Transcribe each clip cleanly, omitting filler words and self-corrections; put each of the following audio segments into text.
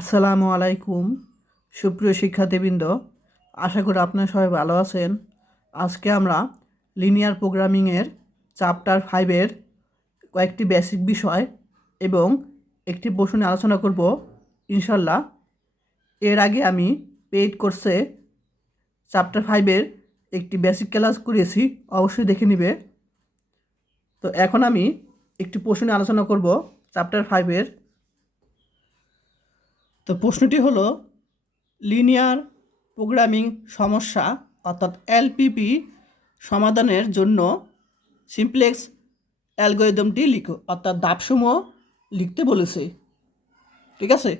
আসসালামু আলাইকুম সুপ্রিয় শিক্ষার্থীবৃন্দ, আশা করি আপনারা সবাই ভালো আছেন। আজকে আমরা লিনিয়ার প্রোগ্রামিংয়ের চ্যাপ্টার 5-এর কয়েকটি বেসিক বিষয় এবং একটি প্রশ্ন নিয়ে আলোচনা করব ইনশাল্লাহ। এর আগে আমি পেইড কোর্সে চ্যাপ্টার 5-এর একটি বেসিক ক্লাস করিয়েছি, অবশ্যই দেখে নিবে। তো এখন আমি একটি প্রশ্ন নিয়ে আলোচনা করব চ্যাপ্টার 5-এর। তো প্রশ্নটি হলো, লিনিয়ার প্রোগ্রামিং সমস্যা অর্থাৎ এলপিপি সমাধানের জন্য সিমপ্লেক্স অ্যালগরিদমটি লিখো, অর্থাৎ ধাপসমূহ লিখতে বলেছে। ঠিক আছে,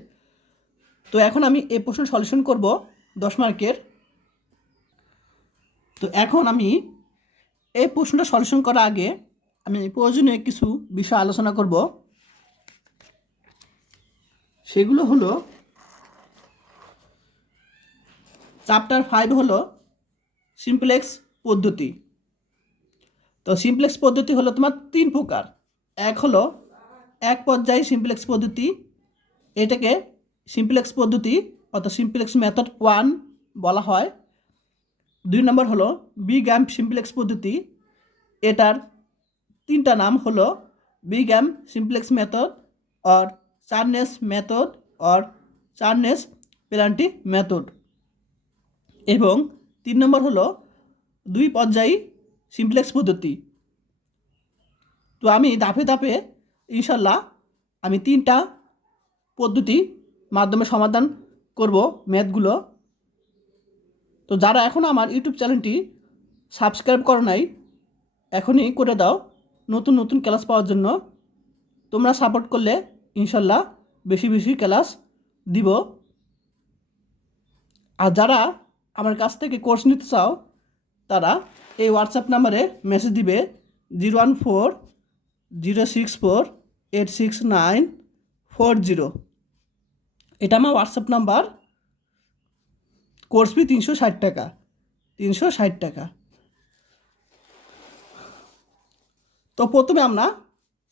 তো এখন আমি এই প্রশ্ন সলিউশন করব 10 মার্কের। তো এখন আমি এই প্রশ্নটা সলিউশন করার আগে আমি প্রয়োজনীয় কিছু বিষয় আলোচনা করব। সেগুলো হলো, চ্যাপ্টার 5 হলো সিমপ্লেক্স পদ্ধতি। তো সিমপ্লেক্স পদ্ধতি হলো তোমার 3 প্রকার। এক হলো এক পর্যায়ে সিমপ্লেক্স পদ্ধতি, এটাকে সিমপ্লেক্স পদ্ধতি অর্থাৎ সিমপ্লেক্স মেথড 1 বলা হয়। 2 নম্বর হলো বিগ-অ্যাম্প সিমপ্লেক্স পদ্ধতি, এটার 3টা নাম হলো big M simplex method or Charnes method or Charnes penalty method. এবং 3 নম্বর হলো 2 পর্যায়ী সিমপ্লেক্স পদ্ধতি। তো আমি ধাপে ধাপে ইনশাল্লাহ আমি 3টা পদ্ধতি মাধ্যমে সমাধান করব ম্যাথগুলো। তো যারা এখনও আমার ইউটিউব চ্যানেলটি সাবস্ক্রাইব করো নাই, এখনই করে দাও নতুন নতুন ক্লাস পাওয়ার জন্য। তোমরা সাপোর্ট করলে ইনশাল্লাহ বেশি বেশি ক্লাস দিব। আর যারা আমার কাছ থেকে কোর্স নিতে চাও, তারা এই হোয়াটসঅ্যাপ নাম্বারে মেসেজ দিবে 014-064-86940। এটা আমার হোয়াটসঅ্যাপ নাম্বার। কোর্স ফি 360 টাকা, 360 টাকা। তো প্রথমে আমরা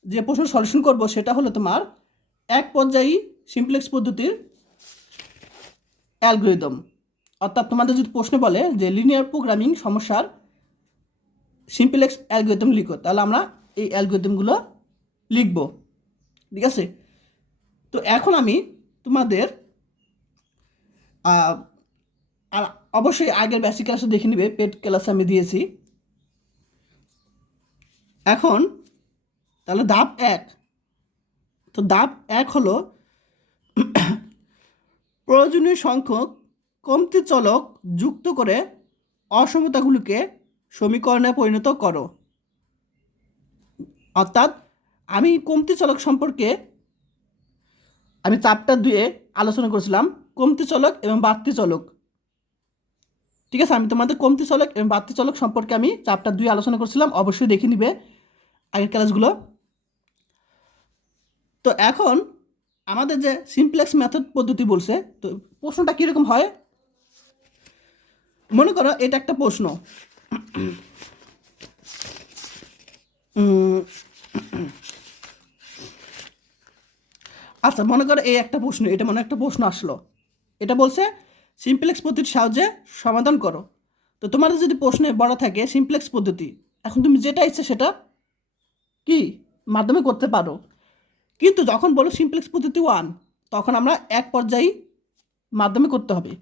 যে প্রশ্ন সলিউশন করব সেটা হলো তোমার এক পর্যায়ী সিমপ্লেক্স পদ্ধতির অ্যালগরিদম। অর্থাৎ তোমাদের যদি প্রশ্ন বলে যে লিনিয়ার প্রোগ্রামিং সমস্যার সিমপ্লেক্স অ্যালগরিদম লিখো, তাহলে আমরা এই অ্যালগরিদমগুলো লিখব। ঠিক আছে, তো এখন আমি তোমাদের আর অবশ্যই আগের বেসিক ক্লাসে দেখে নিবে, পেড ক্লাসে আমি দিয়েছি। এখন তাহলে ধাপ 1। তো ধাপ 1 হলো প্রয়োজনীয় সংখ্যক কমতি চলক যুক্ত করে অসমতাগুলোকে সমীকরণে পরিণত করো। অর্থাৎ আমি কমতি চলক সম্পর্কে আমি চ্যাপ্টার 2-এ আলোচনা করেছিলাম, কমতি চলক এবং বাড়তি চলক। ঠিক আছে, আমি তোমাদের কমতি চলক এবং বাড়তি চলক সম্পর্কে আমি চ্যাপ্টার 2-এ আলোচনা করেছিলাম, অবশ্যই দেখে নিবে আগের ক্লাসগুলো। তো এখন আমাদের যে সিমপ্লেক্স মেথড পদ্ধতি বলছে, তো প্রশ্নটা কীরকম হয় মনে করো এটা একটা প্রশ্ন। আচ্ছা, মনে করো এই একটা প্রশ্ন, এটা মনে একটা প্রশ্ন আসলো, এটা বলছে সিমপ্লেক্স পদ্ধতির সাহায্যে সমাধান করো। তো তোমাদের যদি প্রশ্নে বলা থাকে সিমপ্লেক্স পদ্ধতি, এখন তুমি যেটা ইচ্ছে সেটা কি মাধ্যমে করতে পারো। কিন্তু যখন বলো সিমপ্লেক্স পদ্ধতি 1, তখন আমরা এক পর্যায়ী মাধ্যমে করতে হবে।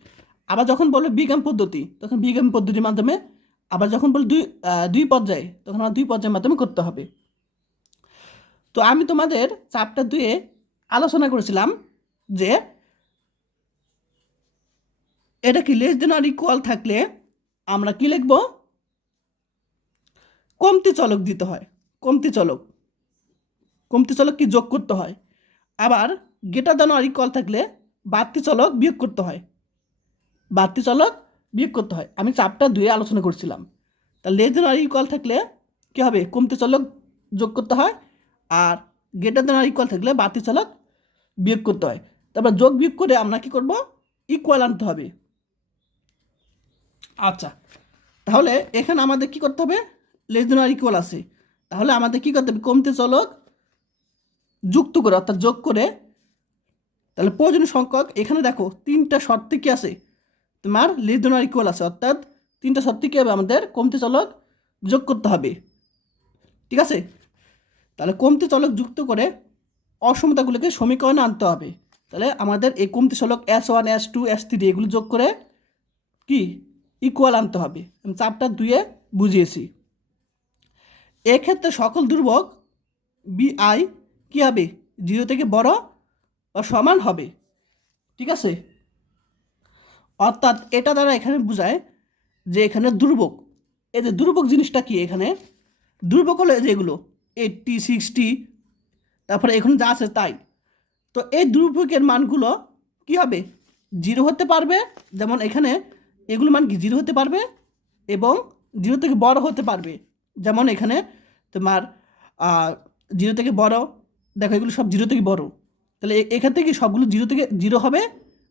আবার যখন বলো বিজ্ঞান পদ্ধতি, তখন বিজ্ঞান পদ্ধতির মাধ্যমে। আবার যখন বলো দুই পর্যায়ে, তখন আমরা 2 পর্যায়ের মাধ্যমে করতে হবে। তো আমি তোমাদের চ্যাপ্টার 2-এ আলোচনা করেছিলাম যে এটা কি লেস দেন অর ইকুয়াল থাকলে আমরা কি লিখব, কমতি চলক দিতে হয়। কমতি চলক কি যোগ করতে হয়। আবার গ্রেটার দেন অর ইকুয়াল থাকলে বাড়তি চলক বিয়োগ করতে হয়। আমি চ্যাপ্টার 2-এ আলোচনা করছিলাম। তা লেস দেন অর ইকুয়াল থাকলে কী হবে, কমতি চলক যোগ করতে হয়, আর গ্রেটার দেন অর ইকুয়াল থাকলে বাড়তি চলক বিয়োগ করতে হয়। তারপর যোগ বিয়োগ করে আমরা কি করব, ইকুয়াল আনতে হবে। আচ্ছা, তাহলে এখানে আমাদের কি করতে হবে, লেস দেন অর ইকুয়াল আছে, তাহলে আমাদের কি করতে হবে, কমতি চলক যুক্ত করে অর্থাৎ যোগ করে তাহলে প্রয়োজনীয় সংখ্যক এখানে দেখো তিনটা শর্তে কি আছে, তোমার লেস দেন অর ইকুয়াল আছে, অর্থাৎ তিনটা শর্তে কী হবে, আমাদের কমতি চলক যোগ করতে হবে। ঠিক আছে, তাহলে কমতি চলক যুক্ত করে অসমতাগুলোকে সমীকরণে আনতে হবে। তাহলে আমাদের এই কমতি চলক S1 S2 S3 এগুলো যোগ করে কি ইকুয়াল আনতে হবে। আমি চ্যাপ্টার 2-এ বুঝিয়েছি। এক্ষেত্রে সকল ধ্রুবক BI কী হবে, 0 থেকে বড় বা সমান হবে। ঠিক আছে, অর্থাৎ এটা দ্বারা এখানে বোঝায় যে এখানে ধ্রুবক, এই যে ধ্রুবক জিনিসটা কি, এখানে ধ্রুবক হলো যেগুলো 80 60, তারপরে এখানে যা আছে তাই। তো এই ধ্রুবকের মানগুলো কি হবে, 0 হতে পারবে, যেমন এখানে এগুলো মান কি 0 হতে পারবে এবং 0 থেকে বড় হতে পারবে, যেমন এখানে তোমার 0 থেকে বড়, দেখো এগুলো সব 0 থেকে বড়। তাহলে এখান থেকে সবগুলো 0 থেকে 0 হবে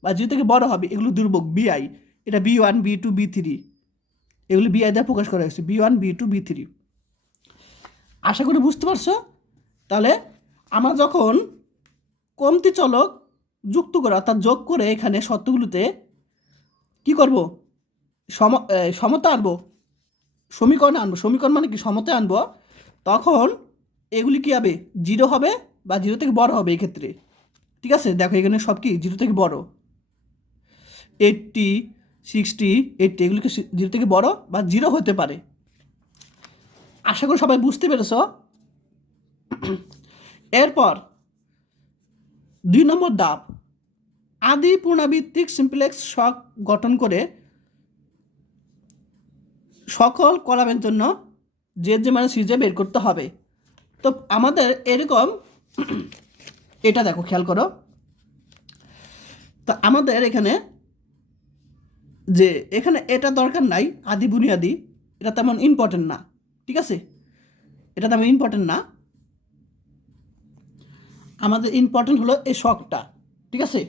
বা 0 থেকে বড় হবে, এগুলো ধ্রুবক BI। এটা B1 B2 B3, এগুলো BI দ্বারা প্রকাশ করা হয়েছে, B1 B2 B3। আশা করি বুঝতে পারছো। তাহলে আমরা যখন কমতি চলক যুক্ত করে অর্থাৎ যোগ করে এখানে শর্তগুলোতে কি করব, সমতা আনবো, সমীকরণে আনবো, সমীকরণ মানে কি সমতায় আনবো, তখন এগুলি কী হবে, 0 হবে বা 0 থেকে বড় হবে এক্ষেত্রে। ঠিক আছে, দেখো এখানে সব কি 0 থেকে বড়, 80 60 80 এগুলিকে 0 থেকে বড় বা 0 হতে পারে। আশা করি সবাই বুঝতে পেরেছ। এরপর 2 নম্বর ধাপ, আদি পুনরাবৃত্তিক সিম্পলেক্স ছক গঠন করে সকল কলামের জন্য যে মানে সিজে বের করতে হবে। তো আমাদের এরকম এটা দেখো খেয়াল করো, তো আমাদের এখানে যে এখানে এটা দরকার নাই, আদি বুনিয়াদি এটা তেমন ইম্পর্টেন্ট না। ঠিক আছে, এটা তেমন ইম্পর্টেন্ট না, আমাদের ইম্পর্টেন্ট হলো এই শখটা। ঠিক আছে,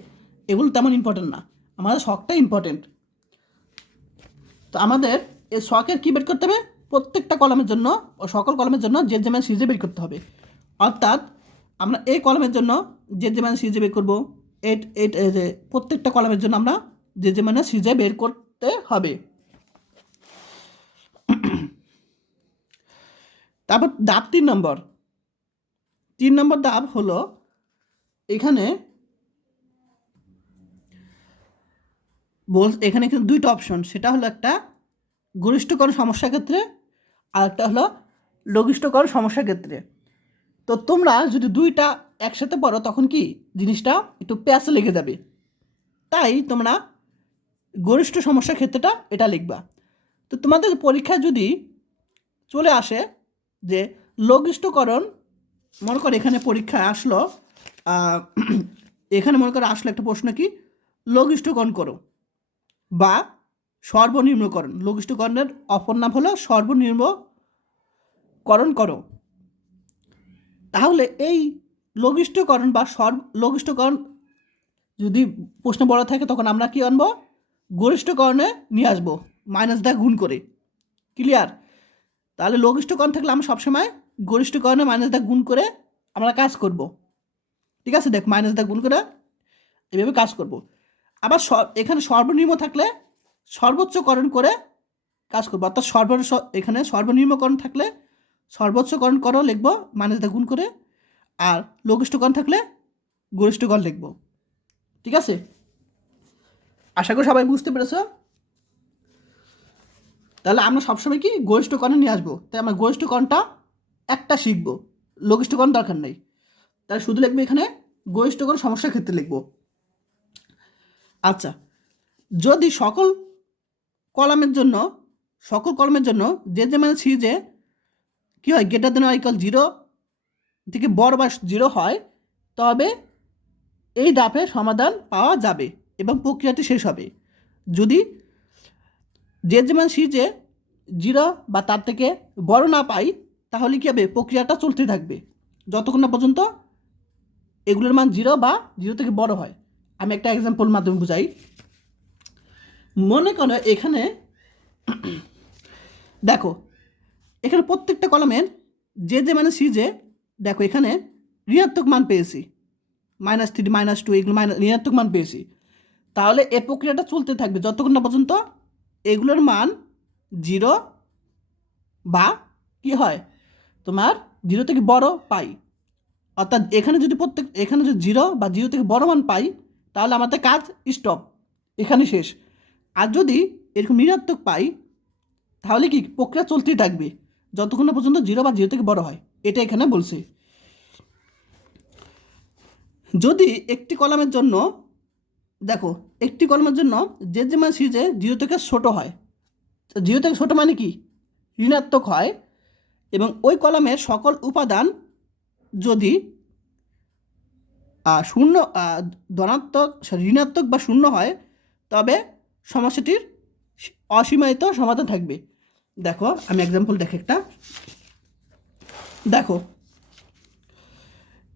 এগুলো তেমন ইম্পর্টেন্ট না, আমাদের শখটা ইম্পর্টেন্ট। তো আমাদের এই শখের কী বের করতে হবে, প্রত্যেকটা কলামের জন্য ও সকল কলামের জন্য যে মান সিজে বের করতে হবে। অর্থাৎ আমরা এই কলামের জন্য যে মান সিজে বের করবো, যে প্রত্যেকটা কলামের জন্য আমরা যে মানে সিজে বের করতে হবে। তারপর ধাপ 3 নম্বর, 3 নম্বর ধাপ হলো এখানে এখানে কিন্তু দুইটা অপশন, সেটা হলো একটা গরিষ্ঠকরণ সমস্যার ক্ষেত্রে আর একটা হলো লঘিষ্ঠকরণ সমস্যার ক্ষেত্রে। তো তোমরা যদি দুইটা একসাথে পড়ো তখন কি জিনিসটা একটু প্যাচে লেগে যাবে, তাই তোমরা গরিষ্ঠ সমস্যার ক্ষেত্রেটা এটা লিখবা। তো তোমাদের পরীক্ষায় যদি চলে আসে যে লঘিষ্ঠকরণ, মনে করো এখানে পরীক্ষায় আসলো এখানে মনে করো আসলো একটা প্রশ্ন কি লঘিষ্ঠকরণ করো বা সর্বনিম্নকরণ, লঘিষ্ঠকরণের অপর নাম হলো সর্বনিম্নকরণ করো। তাহলে এই লঘিষ্ঠকরণ বা লঘিষ্ঠকরণ যদি প্রশ্ন বড় থাকে তখন আমরা কি আনবো, গরিষ্ঠকরণে নিয়ে আসবো মাইনাস দা গুণ করে। ক্লিয়ার? তাহলে লঘিষ্ঠকরণ থাকলে আমরা সবসময় গরিষ্ঠকরণে মাইনাস দা গুণ করে আমরা কাজ করব। ঠিক আছে, দেখ মাইনাস দা গুণ করে এভাবে কাজ করব। আবার এখানে সর্বনিম্ন থাকলে সর্বোচ্চকরণ করে কাজ করবো, অর্থাৎ এখানে সর্বনিম্নকরণ থাকলে সর্বোচ্চকরণ করো লিখবো মাইনাস দা গুণ করে, আর লঘিষ্ঠকরণ থাকলে গরিষ্ঠকরণ লিখবো। ঠিক আছে, আশা করি সবাই বুঝতে পেরেছো। তাহলে আমরা সবসময় কি গরিষ্ঠকরণে নিয়ে আসবো, তাই আমরা গরিষ্ঠকরণটা একটা শিখবো, লঘিষ্ঠকরণ দরকার নেই। তাহলে শুধু লিখবো এখানে গরিষ্ঠকরণ সমস্যার ক্ষেত্রে লিখবো। আচ্ছা, যদি সকল কলামের জন্য যে মানে সিজে কী হয় গ্রেটার দেন অর ইকুয়াল 0 থেকে বড় বা 0 হয়, তবে এই ধাপে সমাধান পাওয়া যাবে এবং প্রক্রিয়াটি শেষ হবে। যদি যে মান সিজে 0 বা তার থেকে বড় না পাই, তাহলে কী হবে, প্রক্রিয়াটা চলতে থাকবে যতক্ষণ না পর্যন্ত এগুলোর মান 0 বা 0 থেকে বড় হয়। আমি একটা এক্সাম্পল মাধ্যমে বুঝাই। মনে করো এখানে দেখো এখানে প্রত্যেকটা কলামের যে মানে সিজে দেখো এখানে ঋণাত্মক মান পেয়েছি। -3 -2 এগুলো ঋণাত্মক মান পেয়েছি, তাহলে এই প্রক্রিয়াটা চলতে থাকবে যতক্ষণ না পর্যন্ত এগুলোর মান 0 বা কি হয় তোমার 0 থেকে বড় পাই। অর্থাৎ এখানে যদি এখানে যদি 0 বা 0 থেকে বড় মান পাই তাহলে আমাদের কাজ স্টপ, এখানে শেষ। আর যদি এরকম ঋণাত্মক পাই তাহলে কি প্রক্রিয়া চলতেই থাকবে যতক্ষণ না পর্যন্ত 0 বা 0 থেকে বড় হয়, এটা এখানে বলছে। যদি একটি কলামের জন্য দেখো একটি কলামের জন্য যে মান সিজে 0 থেকে ছোট হয়, 0 থেকে ছোট মানে কি ঋণাত্মক হয়, এবং ওই কলামের সকল উপাদান যদি শূন্য ধনাত্মক ঋণাত্মক বা শূন্য হয় তবে সমস্যাটির অসীমায়িত সমাধান থাকবে। দেখো আমি এক্সাম্পল দেখো একটা, দেখো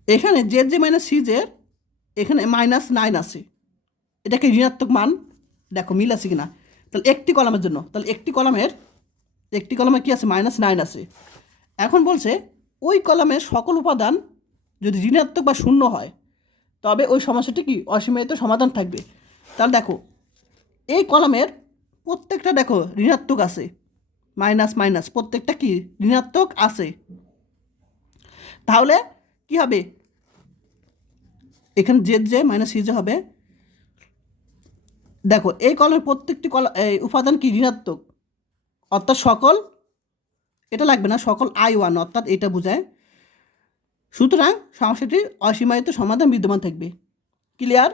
এখানে যে মাইনাস সিজের এখানে -9 আছে, এটাকে ঋণাত্মক মান দেখো মিল আছে কিনা। তাহলে একটি কলামের জন্য, তাহলে একটি কলামে কি আছে -9 আছে। এখন বলছে ওই কলামের সকল উপাদান যদি ঋণাত্মক বা শূন্য হয় তবে ওই সমস্যাটি কি অসীমায়িত সমাধান থাকবে। তাহলে দেখো এই কলামের প্রত্যেকটা দেখো ঋণাত্মক আছে, মাইনাস প্রত্যেকটা কি ঋণাত্মক আছে। তাহলে কি হবে এখানে যে মাইনাস সিজে হবে। দেখো এই কলামের প্রত্যেকটি উপাদান কি ঋণাত্মক, অর্থাৎ সকল, এটা লাগবে না, সকল I1 অর্থাৎ এটা বোঝায়। সুতরাং সমস্যাটির অসীমায়িত সমাধান বিদ্যমান থাকবে। ক্লিয়ার?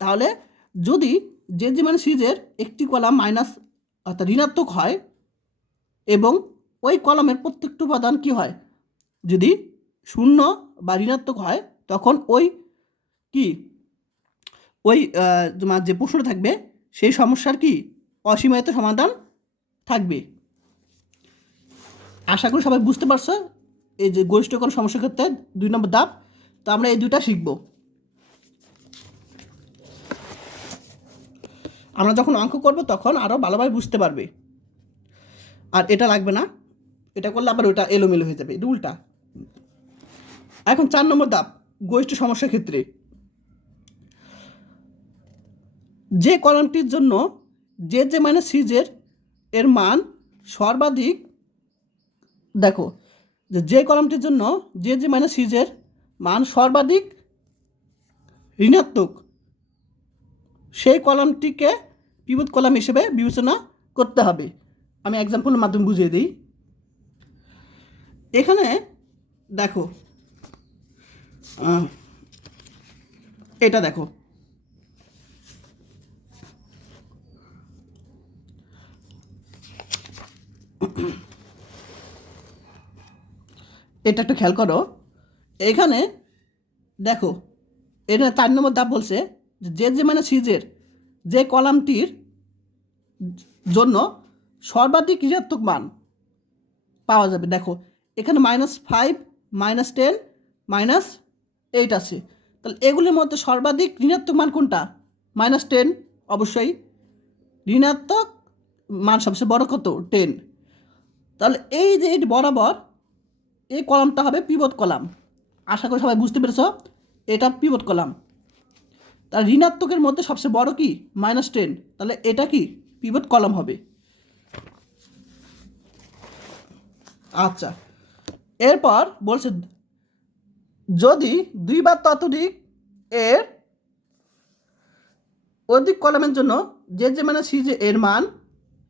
তাহলে যদি যে মানে সিজের একটি কলাম মাইনাস অর্থাৎ ঋণাত্মক হয় এবং ওই কলামের প্রত্যেকটি উপাদান কি হয় যদি শূন্য বা ঋণাত্মক হয় তখন ওই কি ওই তোমার যে প্রশ্ন থাকবে সেই সমস্যার কি অসীমায়িত সমাধান থাকবে। আশা করি সবাই বুঝতে পারছো এই যে গরিষ্ঠকরণ সমস্যার ক্ষেত্রে 2 নম্বর ধাপ। তো আমরা এই দুইটা শিখব। আমরা যখন অঙ্ক করব তখন আরও ভালোভাবে বুঝতে পারবে। আর এটা লাগবে না, এটা করলে আবার ওইটা এলোমেলো হয়ে যাবে, এটা উল্টা। এখন 4 নম্বর ধাপ গরিষ্ঠ সমস্যার ক্ষেত্রে যে কলামটির জন্য যে মাইনাস সিজের এর মান সর্বাধিক, দেখো যে কলামটির জন্য যে মাইনাস সিজের মান সর্বাধিক ঋণাত্মক সেই কলামটিকে পিভট কলাম হিসেবে বিবেচনা করতে হবে। আমি এক্সাম্পলের মাধ্যমে বুঝিয়ে দিই। এখানে দেখো এটা দেখো এটা একটু খেয়াল করো। এখানে দেখো এটা 4 নম্বর ধাপ বলছে যে মানে সিজের যে কলামটির জন্য সর্বাধিক ঋণাত্মক মান পাওয়া যাবে। দেখো এখানে -5 -10 -8 আছে, তাহলে এগুলির মধ্যে সর্বাধিক ঋণাত্মক মান কোনটা? -10 অবশ্যই, ঋণাত্মক মান সবচেয়ে বড় কত? 10। তাহলে এই যে এটি বরাবর এই কলামটা হবে পিভট কলাম। আশা করি সবাই বুঝতে পেরেছ, এটা পিভট কলাম। তার ঋণাত্মকের মধ্যে সবচেয়ে বড় কি -10, তাহলে এটা কি পিভট কলাম হবে। আচ্ছা, এরপর বলছে যদি 2 বা ততোধিক এর অধিক কলামের জন্য যে মানে সিজে এর মান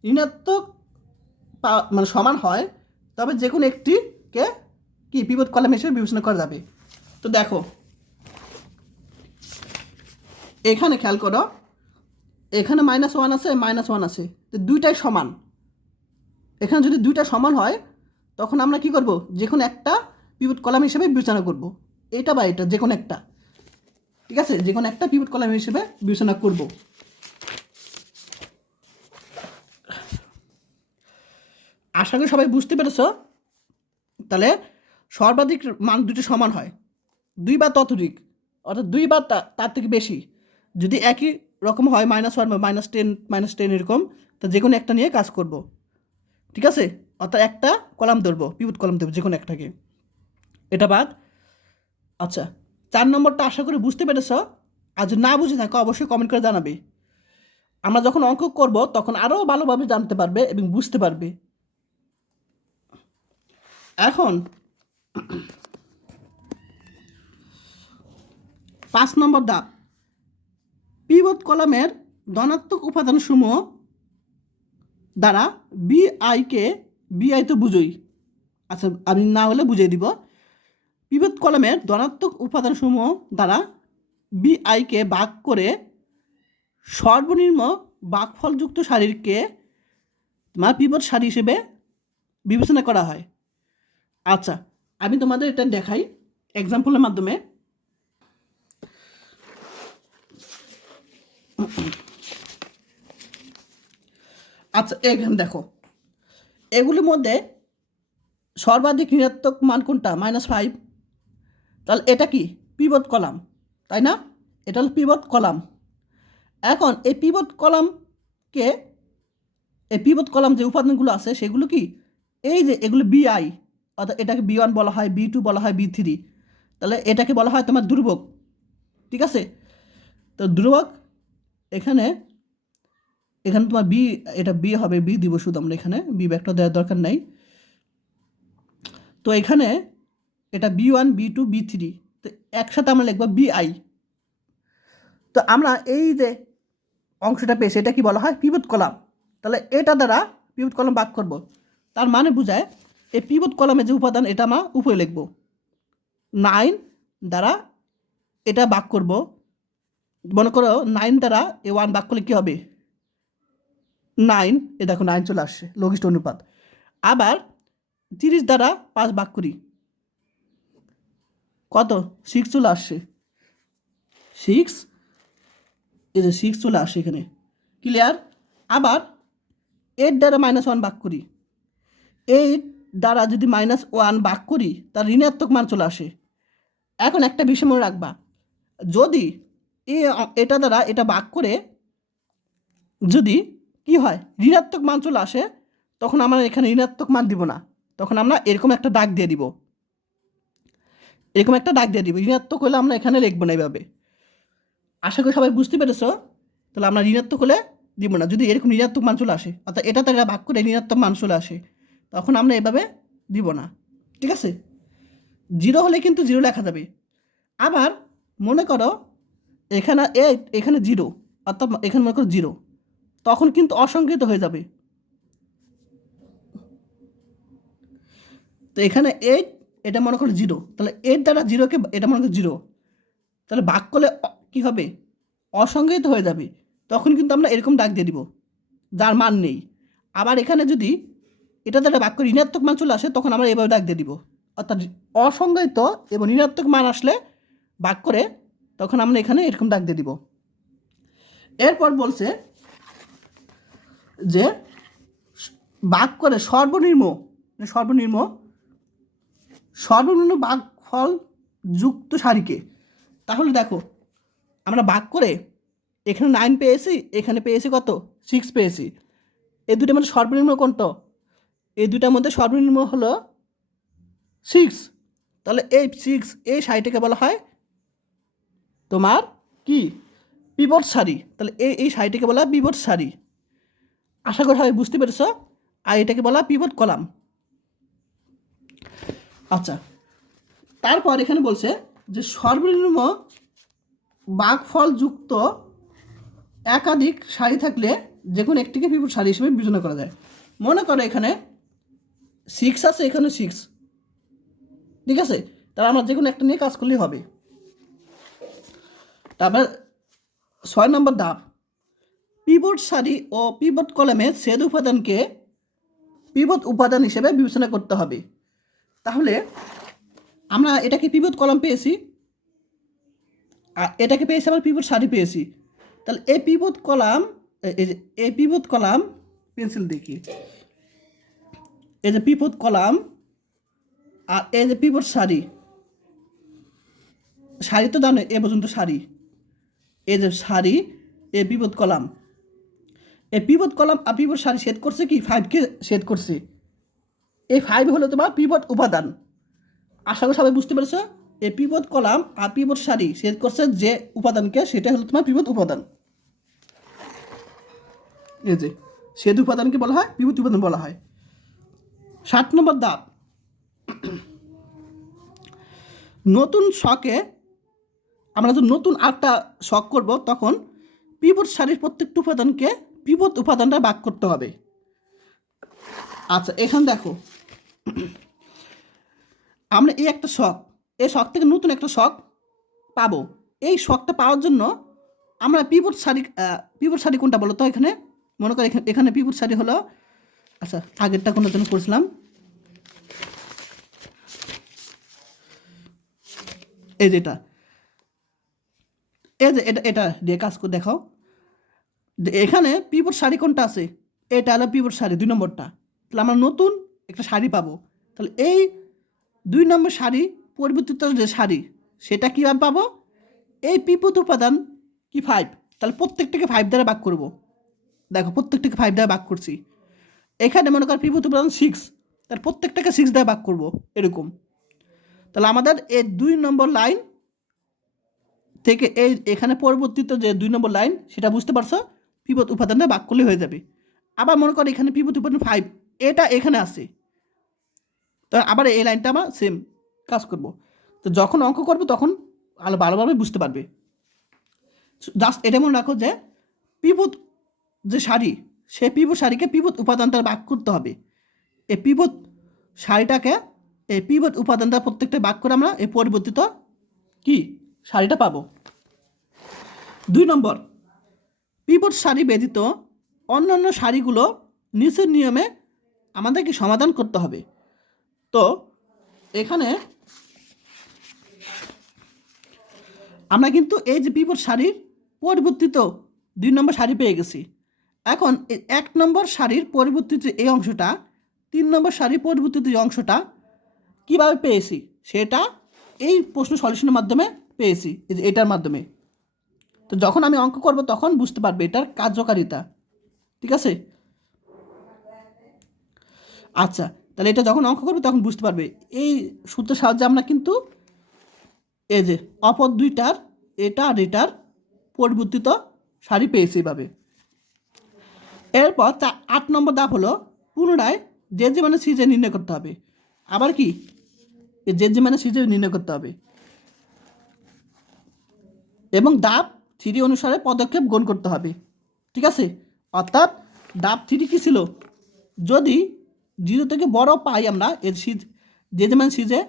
ঋণাত্মক মানে সমান হয় তবে যে কোনো একটিকে কি পিভট কলাম হিসেবে বিবেচনা করা যাবে। তো দেখো এখানে খেয়াল করো, এখানে -1 আছে -1 আছে, তো দুইটাই সমান। এখানে যদি দুইটা সমান হয় তখন আমরা কি করব? যে কোনো একটা পিভট কলাম হিসেবে বিবেচনা করব, এটা বা এটা যে কোনো একটা, ঠিক আছে, যে কোনো একটা পিভট কলাম হিসেবে বিবেচনা করব। আশা করি সবাই বুঝতে পেরেছ। তাহলে সর্বাধিক মান দুটো সমান হয় 2 বা ততোধিক, অর্থাৎ 2 বা তার থেকে বেশি যদি একই রকম হয় -1 বা -10 -10 এরকম, তো যে কোনো একটা নিয়ে কাজ করব, ঠিক আছে। অর্থাৎ একটা কলাম ধরবো, পিভট কলাম ধরবো যে কোনো একটাকে, এটা বাদ। আচ্ছা, 4 নম্বরটা আশা করি বুঝতে পেরেছ। আর যদি না বুঝে থাকো অবশ্যই কমেন্ট করে জানাবে। আমরা যখন অঙ্ক করব তখন আরও ভালোভাবে জানতে পারবে এবং বুঝতে পারবে। এখন 5 নম্বর ধাপ, পিভট কলামের ধনাত্মক উপাদানসমূহ দ্বারা বিআই তো বুঝোই, আচ্ছা আমি না হলে বুঝিয়ে দিব। পিভট কলামের ধনাত্মক উপাদানসমূহ দ্বারা বিআইকে ভাগ করে সর্বনিম্ন ভাগফলযুক্ত সারিকে তোমার পিভট সারি হিসেবে বিবেচনা করা হয়। আচ্ছা আমি তোমাদের এটা দেখাই এক্সাম্পলের মাধ্যমে। আচ্ছা এখানে দেখো, এগুলির মধ্যে সর্বাধিক ঋণাত্মক মান কোনটা? -5। তাহলে এটা কি? পিভট কলাম, তাই না? এটা হলো পিভট কলাম। এখন এই পিভট কলামকে, এই পিভট কলাম যে উপাদানগুলো আছে সেগুলো কি? এই যে এগুলো বিআই, অর্থাৎ এটাকে B1 বলা হয়, B2 বলা হয়, B3। তাহলে এটাকে বলা হয় তোমার ধ্রুবক, ঠিক আছে? তো ধ্রুবক এখানে তোমার বি, এটা বি হবে, বি দিব শুধু আমরা, এখানে বি ব্যাকটা দেওয়ার দরকার নাই। তো এখানে এটা B1, B2, B3, তো একসাথে আমরা লিখবো বিআই। তো আমরা এই যে অংশটা পেয়েছি এটা কি বলা হয়? Pivot column. তাহলে এটা দ্বারা পিভট কলাম ভাগ করব, তার মানে বোঝায় এই পিভট কলামের যে উপাদান এটা আমরা উপরে লিখব। 9 দ্বারা এটা ভাগ করব, মনে করো 9 দ্বারা এ 1 ভাগ করলে কী হবে? 9, এ দেখো 9 চলে আসছে, লঘিষ্ঠ অনুপাত। আবার 30 দ্বারা 5 ভাগ করি, কত? 6 চলে আসছে, 6, এই যে 6 চলে আসে এখানে, ক্লিয়ার? আবার 8 দ্বারা -1 ভাগ করি, 8 দ্বারা যদি -1 ভাগ করি তার ঋণাত্মক মান চলে আসে। এখন একটা বিষয় মনে রাখবা, যদি এটা দ্বারা এটা ভাগ করে যদি কি হয় ঋণাত্মক মান চলে আসে, তখন আমরা এখানে ঋণাত্মক মান দিব না, তখন আমরা এরকম একটা দাগ দিয়ে দিব, এরকম একটা দাগ দিয়ে দিব। ঋণাত্মক হলে আমরা এখানে লিখবো না এইভাবে। আশা করি সবাই বুঝতে পেরেছ। তাহলে আমরা ঋণাত্মক হলে দিব না, যদি এরকম ঋণাত্মক মান চলে আসে, অর্থাৎ এটা তারা ভাগ করে ঋণাত্মক মান চলে আসে, তখন আমরা এভাবে দিব না, ঠিক আছে? 0 হলে কিন্তু 0 লেখা যাবে। আবার মনে করো এখানে এখানে 0, অর্থাৎ এখানে মনে করো 0, তখন কিন্তু অসংখ্যিত হয়ে যাবে। তো এখানে 8, এটা মনে করো 0, তাহলে 8 দ্বারা 0কে এটা মনে করো 0, তাহলে ভাগ করলে কী হবে? অসংখ্যিত হয়ে যাবে, তখন কিন্তু আমরা এরকম দাগ দিয়ে দিব যার মান নেই। আবার এখানে যদি এটা দ্বারা ভাগ করে ঋণাত্মক মান চলে আসে, তখন আমরা এভাবে দাগ দিয়ে দিব, অর্থাৎ অসংজ্ঞায়িত এবং ঋণাত্মক মান আসলে ভাগ করে তখন আমরা এখানে এরকম দাগ দিয়ে দিব। এরপর বলছে যে ভাগ করে সর্বনিম্ন ভাগফল যুক্ত সারিকে। তাহলে দেখো আমরা ভাগ করে এখানে 9 পেয়েছি, এখানে পেয়েছি কত? 6 পেয়েছি। এই দুটার মধ্যে সর্বনিম্ন কোনটা? এই দুটার মধ্যে সর্বনিম্ন হলো 6। তাহলে এই 6, এই সারিটাকে বলা হয় তোমার কি? পিভট সারি। তাহলে এই সারিটাকে বলা হয় পিভট সারি। আশা করি সবাই বুঝতে পেরেছ। আর এটাকে বলা হয় পিভট কলাম। আচ্ছা, তারপর এখানে বলছে যে সর্বনিম্ন ভাগফল যুক্ত একাধিক সারি থাকলে যে কোনো একটিকে পিভট সারি হিসেবে বিবেচনা করা যায়। মনে করো এখানে 6 আছে, এখানে 6, ঠিক আছে? তাহলে আমরা যে কোনো একটা নিয়ে কাজ করলেই হবে। তারপর 6 নম্বর ধাপ, পিভট সারি ও পিভট কলামে ছেদ উপাদানকে পিভট উপাদান হিসেবে বিবেচনা করতে হবে। তাহলে আমরা এটাকে পিভট কলাম পেয়েছি, আর এটাকে পেয়েছি আবার পিভট সারি পেয়েছি। তাহলে এই পিভট কলাম, এই পিভট কলাম, পেন্সিল দেখি, এই যে পিভট কলাম আর এই যে পিভট সারি, সারি তো জানো এ পর্যন্ত সারি, এই যে সারি, এই পিভট কলাম, এই পিভট কলাম আর পিভট সারি ছেদ করছে কি? 5কে ছেদ করছে। এই 5 হলো তোমার পিভট উপাদান। আশা করি সবাই বুঝতে পেরেছ। এই পিভট কলাম আর পিভট সারি শেড করছে যে উপাদানকে, সেটা হলো তোমার পিভট উপাদান। এই যে শেড উপাদানকে বলা হয় পিভট উপাদান বলা হয়। 7 নম্বর ধাপ, নতুন শকে আমরা যখন নতুন আরেকটা শক করব তখন পিভট সারির প্রত্যেকটা উপাদানকে পিভট উপাদানটা ভাগ করতে হবে। আচ্ছা এখানে দেখো, আমরা এই একটা শক, এই শক থেকে নতুন একটা শক পাবো। এই শকটা পাওয়ার জন্য আমরা পিভট সারি কোনটা বলো তো? এখানে মনে করো এখানে পিভট সারি হলো, আচ্ছা আগেরটা কোনো জন্য করছিলাম, এই যেটা, এই যে এটা দিয়ে কাজ করে দেখাও। এখানে পিভট সারি কোনটা আছে? এটা হলো পিভট সারি 2 নম্বরটা। তাহলে আমরা নতুন একটা শাড়ি পাবো। তাহলে এই 2 নম্বর শাড়ি পরিবর্তিত যে শাড়ি সেটা কীভাবে পাবো? এই পিভট উপাদান কি 5, তাহলে প্রত্যেকটাকে 5 দ্বারা ভাগ করব। দেখো প্রত্যেকটাকে 5 দ্বারা ভাগ করছি। এখানে মনে কর পিভট উপাদান 6, তাহলে প্রত্যেকটাকে 6 দ্বারা ভাগ করব এরকম। তাহলে আমাদের এই 2 নম্বর লাইন থেকে এখানে পরিবর্তিত যে 2 নম্বর লাইন সেটা বুঝতে পারছো, পিভট উপাদানটা ভাগ করলে হয়ে যাবে। আবার মনে করো এখানে পিভট উপাদান 5, এটা এখানে আছে, তো আবার এই লাইনটা আমার সেম কাজ করব। তো যখন অঙ্ক করবে তখন আরো ভালোভাবে বুঝতে পারবে। জাস্ট এটা মনে রাখো যে পিভট যে শাড়ি, সে পিভট শাড়িকে পিভট উপাদানটা ভাগ করতে হবে। এই পিভট শাড়িটাকে এই পিভট উপাদানটা প্রত্যেকটা ভাগ করে আমরা এই পরিবর্তিত কি শাড়িটা পাবো। 2 নম্বর, পিভট শাড়ি ব্যতীত অন্যান্য শাড়িগুলো নিচের নিয়মে আমাদেরকে সমাধান করতে হবে। তো এখানে আমরা কিন্তু এই যে পিভট শাড়ির পরিবর্তিত 2 নম্বর শাড়ি পেয়ে গেছি। এখন 1 নম্বর শাড়ির পরিবর্তিত এই অংশটা, 3 নম্বর শাড়ির পরিবর্তিত এই অংশটা কীভাবে পেয়েছি সেটা এই প্রশ্ন সলিউশনের মাধ্যমে পেয়েছি, এই যে এটার মাধ্যমে। তো যখন আমি অঙ্ক করব তখন বুঝতে পারবে এটার কার্যকারিতা, ঠিক আছে? আচ্ছা তাহলে এটা যখন অঙ্ক করবে তখন বুঝতে পারবে। এই সূত্রের সাহায্যে আমরা কিন্তু এই যে অপর দুইটার, এটা আর এটার পরিবর্তিত সারি পেয়েছি এভাবে। এরপর 8 নম্বর ধাপ হলো পুনরায় যে মানে সিজে নির্ণয় করতে হবে। আবার কি যে মানে সিজে নির্ণয় করতে হবে এবং ধাপ 3 অনুসারে পদক্ষেপ গ্রহণ করতে হবে, ঠিক আছে? অর্থাৎ ধাপ 3 কী ছিল? যদি 0 থেকে বড় পাই আমরা এর যে মানে সিজে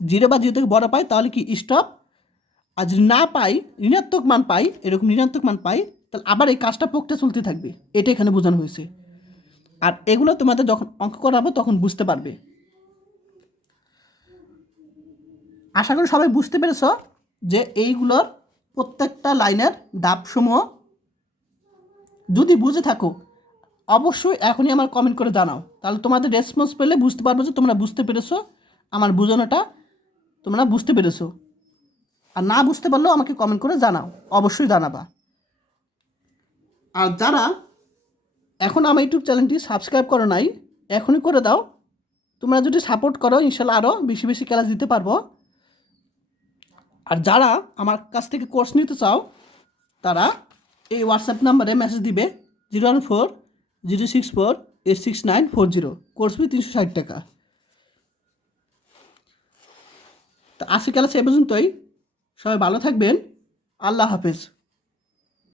0 বা 0 থেকে বড় পাই তাহলে কি স্টপ, আর যদি না পাই ঋণাত্মক মান পাই, এরকম ঋণাত্মক মান পাই, তাহলে আবার এই কাজটা প্রক্রিয়া চলতে থাকবে। এটা এখানে বোঝানো হয়েছে। আর এগুলো তোমাদের যখন অঙ্ক করাবো তখন বুঝতে পারবে। আশা করি সবাই বুঝতে পেরেছ যে এইগুলোর প্রত্যেকটা লাইনের ধাপসমূহ। যদি বুঝে থাকো অবশ্যই এখনই আমার কমেন্ট করে জানাও, তাহলে তোমাদের রেসপন্স পেলে বুঝতে পারবো যে তোমরা বুঝতে পেরেছো, আমার বোঝানোটা তোমরা বুঝতে পেরেছো। আর না বুঝতে পারলেও আমাকে কমেন্ট করে জানাও, অবশ্যই জানাবা। আর যারা এখন আমার ইউটিউব চ্যানেলটি সাবস্ক্রাইব করো নাই, এখনই করে দাও। তোমরা যদি সাপোর্ট করো ইনশাল্লাহ আরও বেশি বেশি ক্লাস দিতে পারবো। আর যারা আমার কাছ থেকে কোর্স নিতে চাও তারা এই হোয়াটসঅ্যাপ নাম্বারে মেসেজ দিবে 014-064-86940। কোর্স ফি 360 টাকা। তো আজকে ক্লাস এ পর্যন্তই। সবাই ভালো থাকবেন। আল্লাহ হাফেজ।